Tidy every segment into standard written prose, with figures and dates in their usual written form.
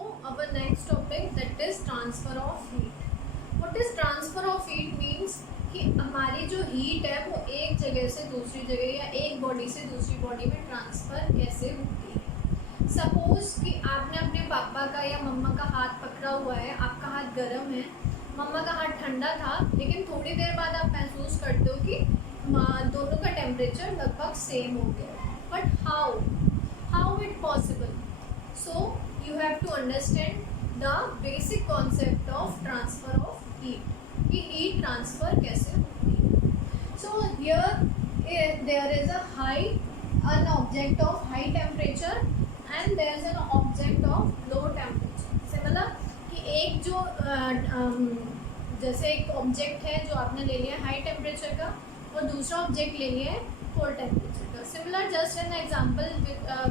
our next topic, that is transfer of heat. What is transfer of heat means कि हमारी जो heat है वो एक जगह से दूसरी जगह या एक बॉडी से दूसरी बॉडी में ट्रांसफ़र कैसे होती है। सपोज कि आपने अपने पापा का या मम्मा का हाथ पकड़ा हुआ है, आपका हाथ गर्म है, मम्मा का हाथ ठंडा था, लेकिन थोड़ी देर बाद आप महसूस करते हो कि दोनों का टेम्परेचर लगभग सेम हो गया। But how it possible? So you have to understand the basic concept of transfer of heat कि heat transfer कैसे होती है। So here there is a an object of high temperature and there is an object of low temperature। Similar कि एक जो जैसे एक object है जो आपने ले लिया हाई टेम्परेचर का और दूसरा ऑब्जेक्ट ले लिया है कोल्ड टेम्परेचर का। Similar just an example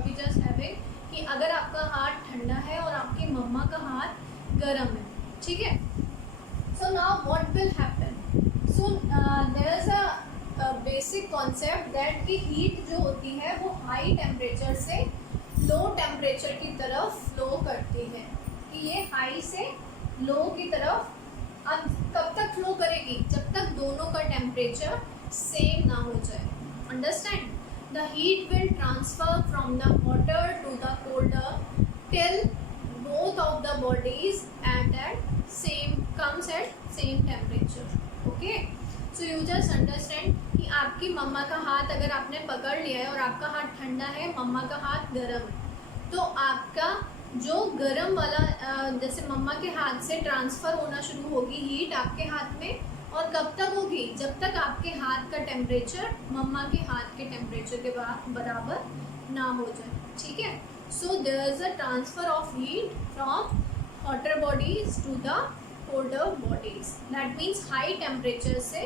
we just having कि अगर आपका हाथ ठंडा है और आपकी मम्मा का हाथ गर्म है, ठीक है। So now what will happen? So there is a basic concept that कि हीट जो होती है वो हाई टेम्परेचर से लो टेम्परेचर की तरफ फ्लो करती है कि ये हाई से लो की तरफ अब कब तक फ्लो करेगी? जब तक दोनों का टेम्परेचर सेम ना हो जाए। Understand? The heat will transfer from the hotter to the colder till both of the bodies comes at same temperature. Okay? So you just understand कि आपकी मम्मा का हाथ अगर आपने पकड़ लिया है और आपका हाथ ठंडा है, मम्मा का हाथ गर्म है, तो आपका जो गर्म वाला जैसे मम्मा के हाथ से ट्रांसफ़र होना शुरू होगी हीट आपके हाथ में, और कब तक होगी? जब तक आपके हाथ का टेम्परेचर मम्मा के हाथ के टेम्परेचर के बराबर ना हो जाए, ठीक है। So there is a transfer of heat from hotter bodies to the colder bodies. That means high temperature से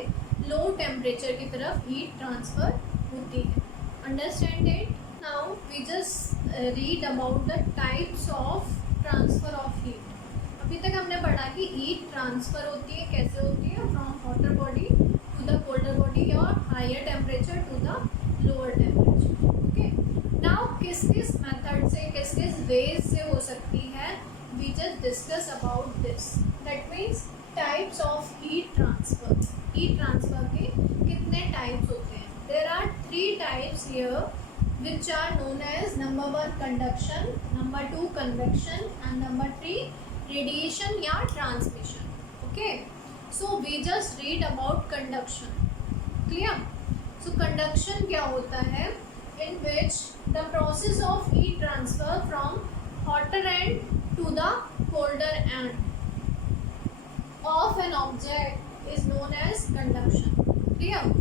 लो टेम्परेचर की तरफ हीट ट्रांसफ़र होती है। Understand it? Now we just read about the types of transfer of heat. अभी तक हमने पढ़ा कि हीट ट्रांसफ़र होती है, कैसे होती है? From hotter body to the colder body और higher temperature to the lower temperature. Okay, now किस किस मेथड से, किस किस वेज से हो सकती है, we just discuss about this. That means types of heat transfer. Heat transfer के कितने टाइप्स होते हैं? There are 3 types here which are known as number 1 conduction, number 2 convection and number 3 radiation या transmission. Okay, so we just read about conduction. Clear? So conduction क्या होता है? In which the process of heat transfer from hotter end to the colder end of an object is known as conduction. Clear?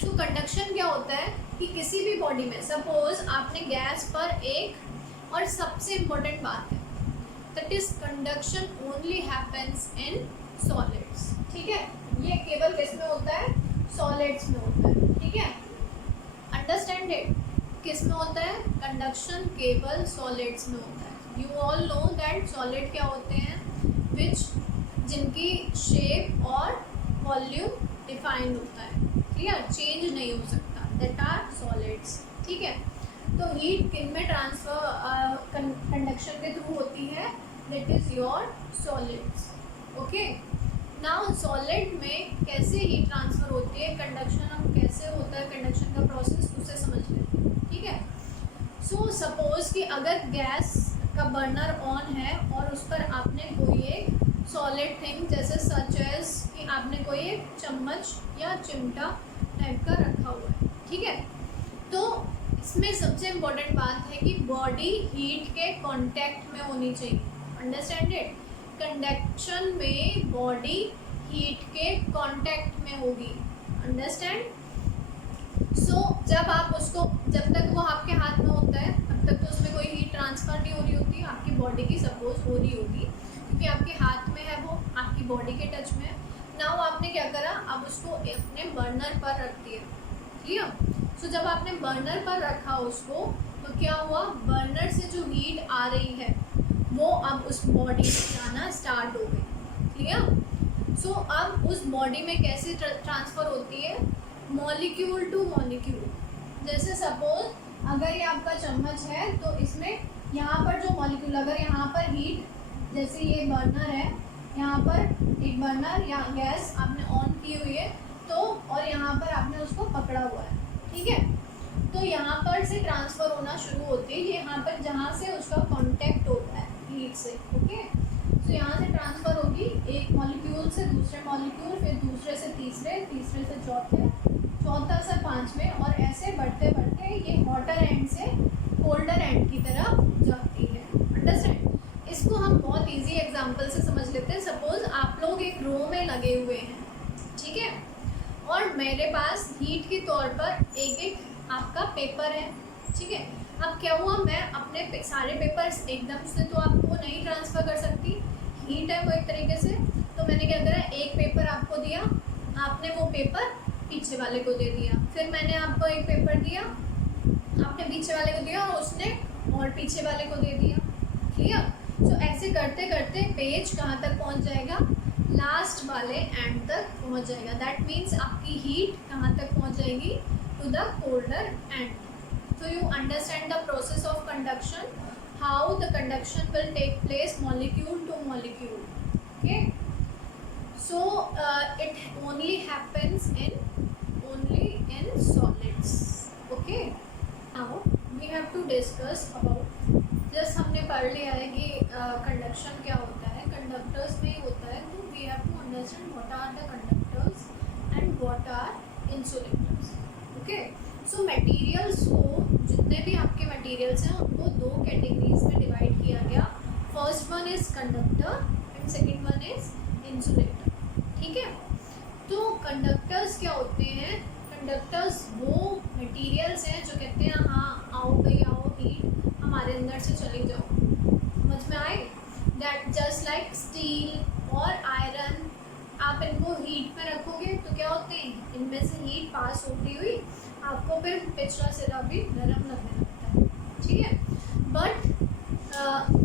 So conduction क्या होता है कि किसी भी body में, सपोज आपने गैस पर एक, और सबसे इम्पोर्टेंट बात है that is conduction only happens in solids। ठीक है, ये केवल किस में होता है? सॉलिड्स में होता है। ठीक है, अंडरस्टैंड इट? किस में होता है? कंडक्शन केवल सॉलिड्स में होता है। You all know that solid क्या होते हैं? जिनकी शेप और वॉल्यूम डिफाइंड होता है। क्लियर? चेंज नहीं हो सकता, दैट आर सॉलिड्स। ठीक है, तो हीट किन में ट्रांसफ़र कंडक्शन के थ्रू होती है? That is your solids. Okay, now solid में कैसे हीट ट्रांसफ़र होती है, कंडक्शन हम कैसे होता है, कंडक्शन का प्रोसेस उसे समझ लेते हैं। ठीक है, सो सपोज कि अगर गैस का बर्नर ऑन है और उस पर आपने कोई एक सॉलिड थिंग जैसे सच एज कि आपने कोई एक चम्मच या चिमटा टाइप का रखा हुआ है। ठीक है, तो इसमें सबसे इम्पोर्टेंट बात है कि बॉडी हीट के कांटेक्ट में होनी चाहिए। Understand it? कंडक्शन में बॉडी हीट के कांटेक्ट में होगी। अंडरस्टैंड? सो जब आप उसको, जब तक वो आपके हाथ में होता है तब तक तो उसमें कोई हीट ट्रांसफ़र नहीं हो रही होती, आपकी बॉडी की सपोज हो रही होगी क्योंकि आपके हाथ में है, वो आपकी बॉडी के टच में है। नाउ आपने क्या करा? अब उसको अपने बर्नर पर रख दिया। क्लियर? सो जब आपने बर्नर पर रखा उसको, तो क्या हुआ? बर्नर से जो हीट आ रही है वो अब उस बॉडी में जाना स्टार्ट हो गई। क्लियर? सो अब उस बॉडी में कैसे ट्रांसफ़र होती है? Molecule two molecule. जैसे सपोज अगर ये आपका चम्मच है तो इसमें यहाँ पर जो मॉलिक्यूल, अगर यहाँ पर हीट जैसे ये बर्नर है, यहाँ पर एक बर्नर या गैस आपने ऑन की हुई है तो, और यहाँ पर आपने उसको पकड़ा हुआ है, ठीक है। तो यहाँ पर से ट्रांसफ़र होना शुरू होती है, ये यहाँ पर जहाँ से उसका कांटेक्ट होता है हीट से, ओके। तो यहाँ से ट्रांसफ़र होगी एक मॉलिक्यूल से दूसरे मॉलिक्यूल, फिर दूसरे से तीसरे, तीसरे से चौथे, चौथा से पाँचवें, और ऐसे बढ़ते बढ़ते ये हॉटर एंड से कोल्डर एंड की तरफ जाती है। अंडरस्टैंड? इसको हम बहुत इजी एग्जांपल से समझ लेते हैं। सपोज आप लोग एक रो में लगे हुए हैं, ठीक है, और मेरे पास हीट के तौर पर एक एक आपका पेपर है, ठीक है। अब क्या हुआ, मैं अपने सारे पेपर्स एकदम से तो आपको नहीं ट्रांसफ़र कर सकती, हीट है वो एक तरीके से, तो मैंने क्या करा, एक पेपर आपको दिया, आपने वो पेपर पीछे वाले को दे दिया, फिर मैंने आपको एक पेपर दिया, आपने पीछे वाले को दिया, और उसने और पीछे वाले को दे दिया, क्लियर। तो ऐसे करते करते पेज कहाँ तक पहुँच जाएगा, लास्ट वाले एंड तक पहुँच जाएगा। दैट मीन्स आपकी हीट कहाँ तक पहुँच जाएगी, to the colder end. So you understand the process of conduction, how the conduction will take place molecule to molecule, okay. So it only happens in solids, okay. Now we have to discuss about, just हमने पढ़ लिया है कि conduction क्या होता है, conductors में होता है, तो we have to understand what are the conductors and what are insulators, okay. So materials को, जितने भी आपके मटेरियल्स हैं उनको दो कैटेगरीज में डिवाइड किया गया। First one is conductor and second one is insulator, ठीक है। तो कंडक्टर्स क्या होते हैं, कंडक्टर्स वो मटेरियल्स हैं जो कहते हैं हाँ आओ भाई आओ, हीट हमारे अंदर से चली जाओ, समझ में आए। दैट जस्ट लाइक स्टील और आयरन, आप इनको हीट में रखोगे तो क्या होते हैं, इनमें से हीट पास होती हुई आपको फिर पिछला सिरा भी गर्म लगने लगता है, ठीक है। बट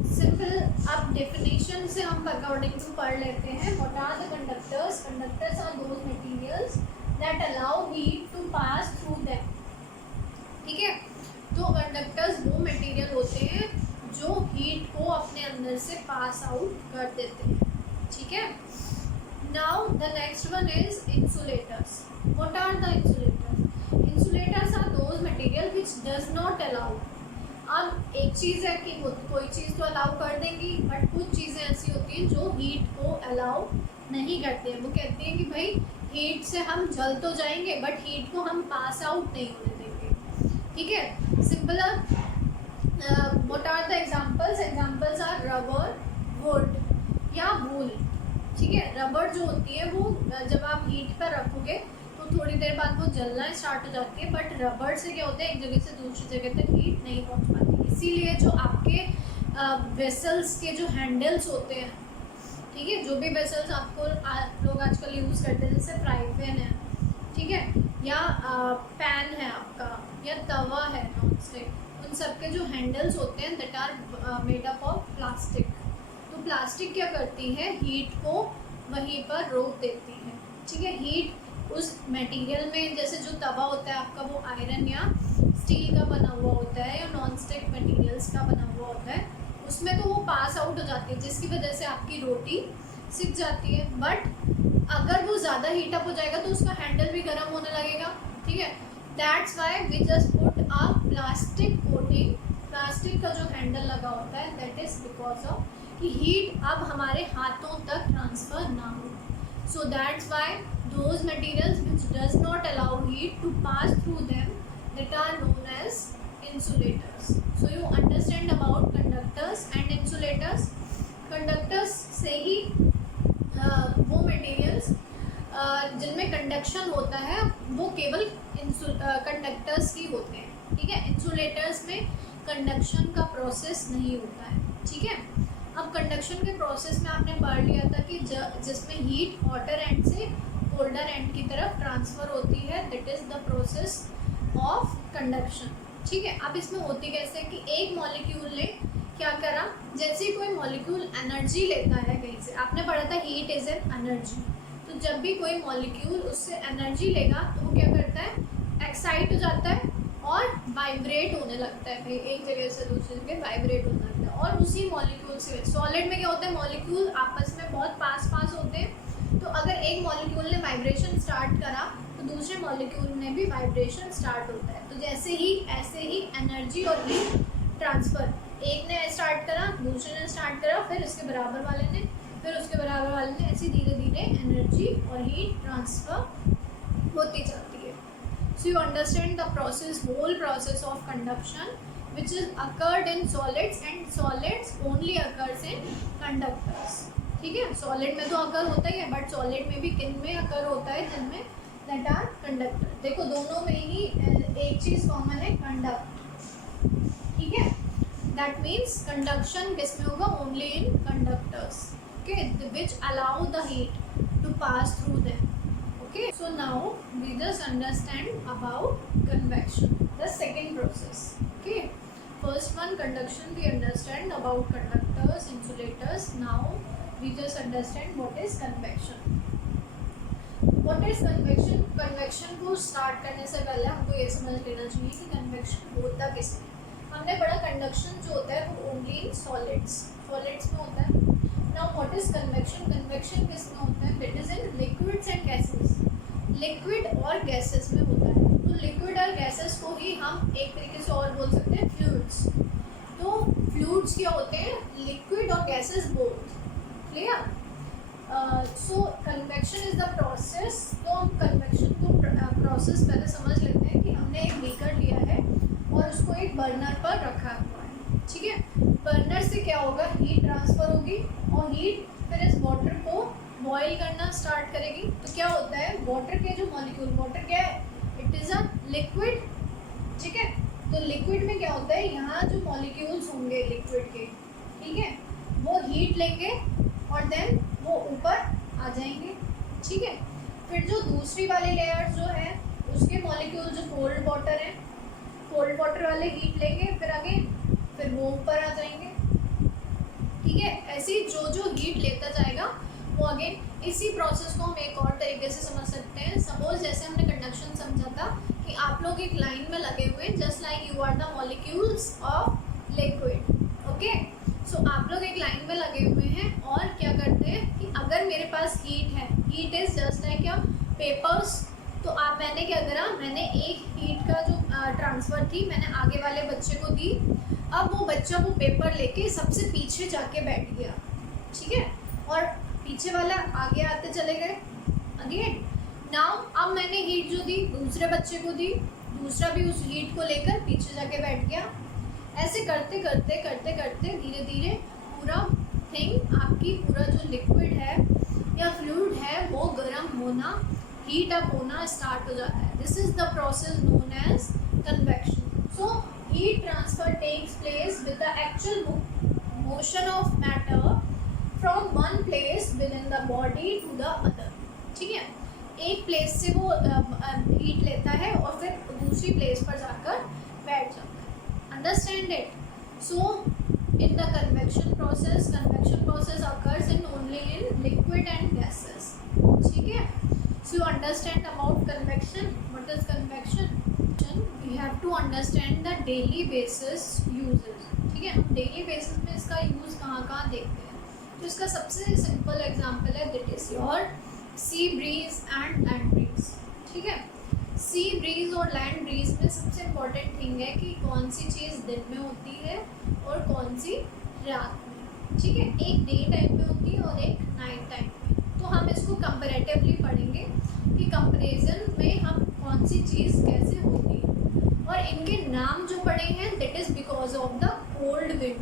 सिंपल अब डेफिनेशन से हम अकॉर्डिंग टू पढ़ लेते हैं। What are the conductors, conductors are those materials that allow heat to pass through them, ठीक है। तो कंडक्टर्स वो मटेरियल होते हैं जो हीट को अपने अंदर से पास आउट कर देते हैं, ठीक है। Now the next one is insulators. What are the insulators, insulators are those material which does not allow. अब एक चीज़ है कि कोई चीज़ तो अलाउ कर देंगी, बट कुछ चीज़ें ऐसी होती हैं जो हीट को अलाउ नहीं करते हैं। वो कहते हैं कि भाई हीट से हम जल तो जाएंगे बट हीट को हम पास आउट नहीं होने देंगे, ठीक है। Simple what are the examples, examples are rubber, wood या वूल, ठीक है। रबर जो होती है वो जब आप हीट पर रखोगे तो थोड़ी देर बाद वो जलना स्टार्ट हो जाती है, बट रबर से क्या होता है, एक जगह से दूसरी जगह तक हीट नहीं पहुंच पाती। इसीलिए जो आपके वेसल्स के जो हैंडल्स होते हैं, ठीक है, जो भी वेसल्स आपको लोग आजकल यूज़ करते हैं, जैसे फ्राई पैन है, ठीक है, या पैन है आपका, या तवा है नॉन स्टिक, उन सब के जो हैंडल्स होते हैं that are made up of plastic. तो प्लास्टिक क्या करती है, हीट को वहीं पर रोक देती है, ठीक है। हीट उस मटेरियल में, जैसे जो तवा होता है आपका वो आयरन या स्टील का बना हुआ होता है या नॉन स्टिक मटेरियल्स का बना हुआ होता है, उसमें तो वो पास आउट हो जाती है, जिसकी वजह से आपकी रोटी सिक जाती है। बट अगर वो ज़्यादा हीट अप हो जाएगा तो उसका हैंडल भी गर्म होने लगेगा, ठीक है। That's why we just put a plastic coating, plastic का जो हैंडल लगा होता है, दैट इज़ बिकॉज ऑफ कि हीट अब हमारे हाथों तक ट्रांसफ़र ना हो। So that's why those materials which does not allow heat to pass through them, that are known as insulators. So you understand about conductors and insulators. Conductors से ही वो materials जिनमें कंडक्शन होता है वो केवल कंडक्टर्स की होते हैं, ठीक है। इंसुलेटर्स में कंडक्शन का प्रोसेस नहीं होता है, ठीक है। अब कंडक्शन के प्रोसेस में आपने पढ़ लिया था कि जिसमें हीट हॉटर एंड से कोल्डर एंड की तरफ ट्रांसफ़र होती है, that is the process of conduction, ठीक है। अब इसमें होती कैसे कि एक मॉलिक्यूल ने क्या करा, जैसे ही कोई मॉलिक्यूल एनर्जी लेता है कहीं से, आपने पढ़ा था हीट इज़ एन एनर्जी, तो जब भी कोई मॉलिक्यूल उससे एनर्जी लेगा तो वो क्या करता है, एक्साइट हो जाता है और वाइब्रेट होने लगता है, भाई एक जगह से दूसरी जगह वाइब्रेट होने लगता है। और उसी मॉलिक्यूल से। सॉलिड में क्या होता है, मॉलिक्यूल आपस में बहुत पास होते हैं, तो अगर एक मॉलिक्यूल ने वाइब्रेशन स्टार्ट करा तो दूसरे मॉलिक्यूल में भी वाइब्रेशन स्टार्ट होता है। तो जैसे ही ऐसे ही एनर्जी और हीट ट्रांसफ़र, एक ने स्टार्ट करा, दूसरे ने स्टार्ट करा, फिर इसके बराबर वाले ने, फिर उसके बराबर वाले ने, ऐसे धीरे धीरे एनर्जी और हीट ट्रांसफ़र होती जाती है। So you understand the process, whole process of conduction which is occurred in solids and solids only occurs in conductors। ठीक है, सॉलिड में तो अकर होता ही है, बट सॉलिड में भी किन में अकर होता है, जिनमें दैट आर कंडक्टर। देखो दोनों में ही एक चीज़ कॉमन है, कंडक्ट। ठीक है, दैट मीन्स कंडक्शन किस में होगा, only in conductors, okay, which allow the heat to pass through them. Okay, so now we just understand about convection, the second process. Okay, first one conduction we understand about conductors, insulators. Now we just understand what is convection। what is convection? convection को start करने से पहले हमको ये समझ लेना चाहिए कि convection होता किसमें। हमने पढ़ा conduction जो होता है वो only in solids में होता है। now what is convection? convection किसमें होता है, that is in liquids and gases, liquid और गैसेस में होता है। तो लिक्विड और गैसेस को ही हम एक तरीके से और बोल सकते हैं फ्लूइड्स। तो फ्लूइड्स क्या होते हैं, लिक्विड और gases both. Clear? So convection is the process. तो हम कन्वेक्शन को प्रोसेस पहले समझ लेते हैं कि हमने एक बीकर लिया है और उसको एक बर्नर पर रखा हुआ है। ठीक है, बर्नर से क्या होगा, हीट ट्रांसफ़र होगी और हीट फिर इस वाटर को बॉईल करना स्टार्ट करेगी। तो क्या होता है, वाटर के जो मॉलिक्यूल, वाटर क्या है, इट इज़ अ लिक्विड। ठीक है, तो लिक्विड में क्या होता है, यहाँ जो मॉलिक्यूल्स होंगे लिक्विड के, ठीक है, वो हीट लेंगे और देन वो ऊपर आ जाएंगे। ठीक है, फिर जो दूसरी वाली लेयर जो है उसके मॉलिक्यूल जो कोल्ड वाटर है, कोल्ड वाटर वाले हीट लेंगे, फिर आगे फिर वो ऊपर आ जाएंगे। ठीक है, ऐसी जो हीट लेता जाएगा वो अगेन इसी प्रोसेस को हम एक और तरीके से समझ सकते हैं। सपोज जैसे हमने कंडक्शन समझा था कि आप लोग एक लाइन में लगे हुए हैं, just like you are the molecules of liquid. Okay, so आप लोग एक लाइन में लगे हुए हैं और क्या करते हैं कि अगर मेरे पास हीट है, हीट इज जस्ट लाइक क्या, पेपर्स। तो मैंने क्या करा, मैंने एक हीट का जो ट्रांसफ़र थी मैंने आगे वाले बच्चे को दी। अब वो बच्चा वो पेपर लेके सबसे पीछे जाके बैठ गया। ठीक है, और पीछे वाला आगे आते चले गए। अगेन नाउ अब मैंने हीट जो दी दूसरे बच्चे को दी, दूसरा भी उस हीट को लेकर पीछे जाके बैठ गया। ऐसे करते करते धीरे धीरे पूरा थिंग, आपकी पूरा जो लिक्विड है या फ्लूइड है वो गर्म होना, हीट अप होना स्टार्ट हो जाता है। This is the process known as convection. So heat transfer takes place with the actual motion of matter from one place within the body to the other. ठीक है, एक place से वो heat लेता है और फिर दूसरी प्लेस पर जाकर बैठ जाता है। Understand it? So in the convection process occurs in only in liquid and gases. ठीक है, so you understand about convection. What is convection? We have to understand the daily basis uses. ठीक है, हम डेली बेसिस में इसका use कहाँ देखते हैं। तो इसका सबसे सिंपल एग्जांपल है that is your sea breeze and land breeze. ठीक है, सी ब्रीज और लैंड ब्रीज में सबसे इम्पॉर्टेंट थिंग है कि कौन सी चीज़ दिन में होती है और कौन सी रात में। ठीक है, एक डे टाइम में होती है और एक नाइट टाइम में। तो हम इसको कंपैरेटिवली पढ़ेंगे कि कंपैरिजन में हम कौन सी चीज़ कैसे होती है, और इनके नाम जो पड़े हैं that is because of the cold wind.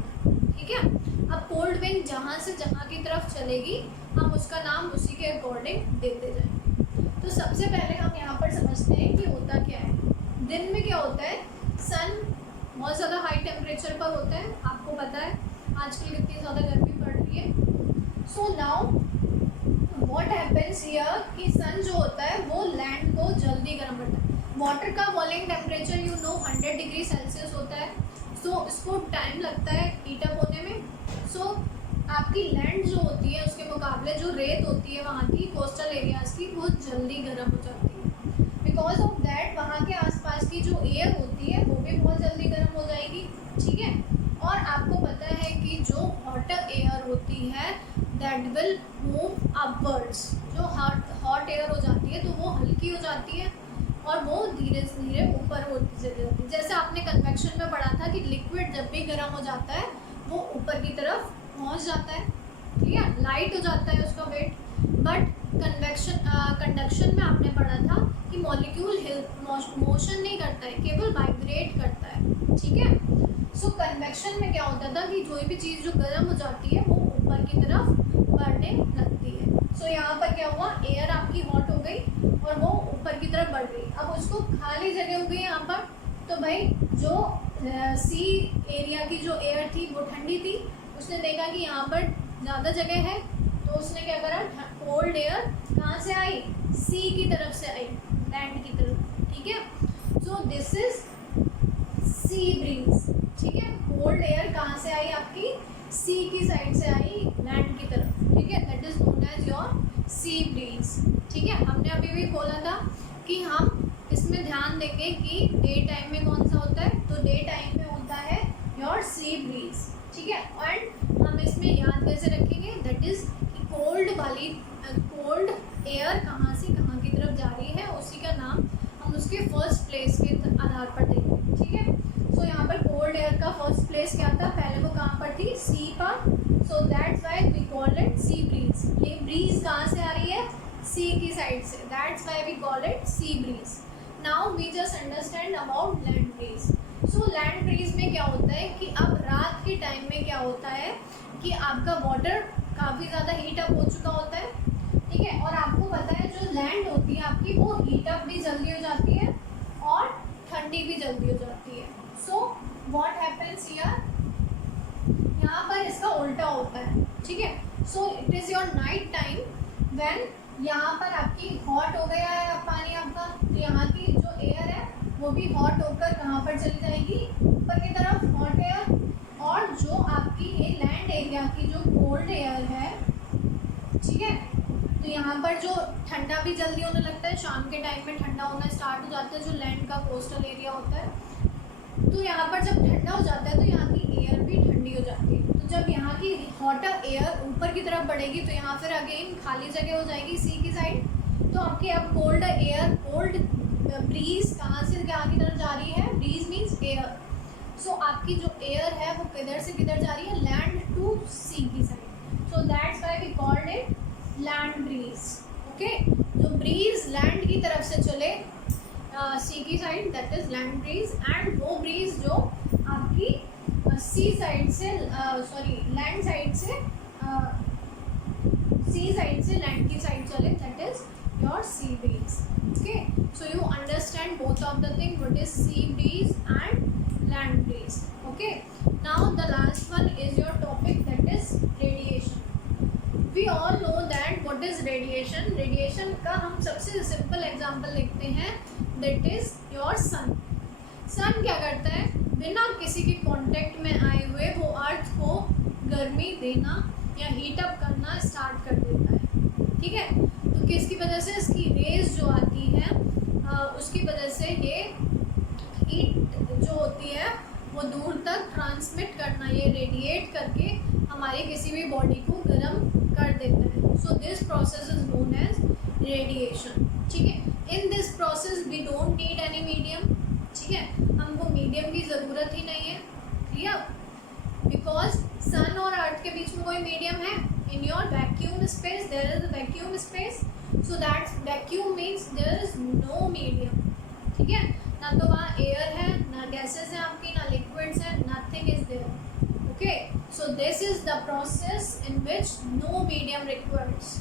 ठीक है, अब कोल्ड विंड जहाँ से जहाँ की तरफ चलेगी हम उसका नाम उसी के अकॉर्डिंग देते जाएंगे। तो सबसे पहले हम यहाँ पर समझते हैं कि होता क्या है। दिन में क्या होता है, सन बहुत ज़्यादा हाई टेम्परेचर पर होता है, आपको पता है आजकल कितनी ज़्यादा गर्मी पड़ रही है। So now what happens here कि सन जो होता है वो लैंड को जल्दी गर्म करता है। वाटर का बॉइलिंग टेम्परेचर 100 डिग्री सेल्सियस होता है। सो इसको टाइम लगता है हीटअप होने में। सो आपकी लैंड जो होती है उसके मुकाबले जो रेत होती है वहाँ की कोस्टल एरियाज़ की, वो जल्दी गर्म हो जाती है। बिकॉज ऑफ दैट वहाँ के आसपास की जो एयर होती है वो भी बहुत जल्दी गर्म हो जाएगी। ठीक है, और आपको पता है कि जो हॉट एयर होती है दैट विल मूव अपवर्ड्स, जो हॉट एयर हो जाती है तो वो हल्की हो जाती है और वो धीरे धीरे ऊपर होती चली जाती है। जैसे आपने कन्वेक्शन में पढ़ा था कि लिक्विड जब भी गर्म हो जाता है वो ऊपर की तरफ पहुंच जाता है, ठीक है, लाइट हो जाता है उसका वेट। बट कंडक्शन में आपने पढ़ा था कि मॉलिक्यूल मोशन नहीं करता है, केवल वाइब्रेट करता है, ठीक है। सो कन्वेक्शन में क्या होता था कि कोई भी चीज़ जो गर्म हो जाती है वो ऊपर की तरफ बढ़ने लगती है। सो यहाँ पर क्या हुआ, एयर आपकी हॉट हो गई और वो ऊपर की तरफ बढ़ गई। अब उसको खाली जगह हो गई यहाँ पर, तो भाई जो सी एरिया की जो एयर थी वो ठंडी थी, उसने देखा कि यहाँ पर ज़्यादा जगह है, तो उसने क्या करा, कोल्ड एयर कहाँ से आई, सी की तरफ से आई, लैंड की तरफ, ठीक है। So this is sea breeze, ठीक है। कोल्ड एयर कहाँ से आई आपकी, सी की साइड से आई लैंड की तरफ, ठीक है, that is known as your sea breeze, ठीक है। हमने अभी भी बोला था कि हम इसमें ध्यान देंगे कि डे टाइम में कौन सा होता है, तो डे टाइम में होता है योर सी ब्रीज, ठीक है। एंड हम इसमें याद कैसे रखेंगे, दैट इज कोल्ड एयर कहाँ से कहाँ की तरफ जा रही है, उसी का नाम हम उसके फर्स्ट प्लेस के आधार पर देंगे, ठीक है। सो यहाँ पर कोल्ड एयर का फर्स्ट प्लेस क्या था, पहले वो कहाँ पर थी, सी पर, so that's why we call it sea breeze. ये ब्रीज कहाँ से आ रही है, सी की साइड से, that's why we call it sea breeze. Now we just understand about land breeze. So land breeze में क्या होता है कि अब रात के टाइम में क्या होता है कि आपका वाटर काफ़ी ज़्यादा हीट अप हो चुका होता है, ठीक है, और आपको पता है जो लैंड होती है आपकी वो हीट अप भी जल्दी हो जाती है और ठंडी भी जल्दी हो जाती है। सो व्हाट हैपेंस हियर, यहाँ पर इसका उल्टा होता है, ठीक है। So it is your night time when यहाँ पर आपकी हॉट हो गया है पानी आपका, तो यहाँ की जो एयर है वो भी हॉट होकर कहाँ पर चली जाएगी, ऊपर की तरफ, हॉट एयर। और जो आपकी ये लैंड एरिया की जो कोल्ड एयर है, ठीक है, तो यहाँ पर जो ठंडा भी जल्दी होने लगता है, शाम के टाइम में ठंडा होना स्टार्ट हो जाता है, जो लैंड का कोस्टल एरिया होता है, तो यहाँ पर जब ठंडा हो जाता है तो यहाँ की एयर भी ठंडी हो जाती है। तो जब यहाँ की हॉटर एयर ऊपर की तरफ बढ़ेगी तो यहाँ फिर अगेन खाली जगह हो जाएगी सी की साइड, तो आपके अब कोल्ड एयर, कोल्ड ब्रीज कहाँ से कहाँ की तरफ जा रही है, ब्रीज मीन्स एयर। सो आपकी जो एयर है वो किधर से किधर जा रही है, लैंड टू सी की side, so that's why we called it land breeze, okay. जो ब्रीज लैंड की तरफ से चले सी की side, that is land breeze. And वो ब्रीज जो आपकी सी साइड से सॉरी लैंड साइड से सी साइड से लैंड की साइड चले, that is your sea breeze, okay. So you understand both of the thing, what is sea breeze and land breeze, okay. Now the last one is your topic, that is radiation. We all know that what is radiation. Radiation का हम सबसे simple example देखते हैं, that is your sun. sun क्या करता है, बिना किसी के कांटेक्ट में आए हुए वो अर्थ को गर्मी देना या हीट अप करना स्टार्ट कर देता है, ठीक है। तो किसकी वजह से, इसकी रेज जो आती है उसकी वजह से ये हीट जो होती है वो दूर तक ट्रांसमिट करना, ये रेडिएट करके हमारी किसी भी बॉडी को गर्म कर देता है। So this process is known as radiation, ठीक है। In this process we don't need any medium, ठीक है, हमको मीडियम की ज़रूरत ही नहीं है, क्लियर, बिकॉज सन और अर्थ के बीच में कोई मीडियम है। In your vacuum space there is a vacuum space, so that's vacuum means there is no medium, ठीक है। ना तो वहाँ एयर है, ना गैसेस हैं आपकी, ना लिक्विड्स हैं, nothing is there, okay. So this is the process in which no medium requires,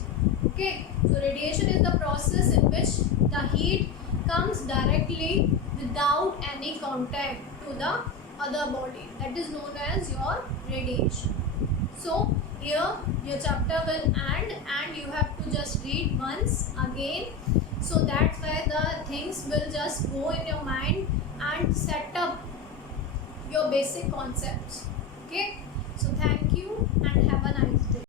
okay. So radiation is the process in which the heat comes directly without any contact to the other body, that is known as your radiation. So here your chapter will end and you have to just read once again, so that's why the things will just go in your mind and set up your basic concepts, okay. So thank you and have a nice day.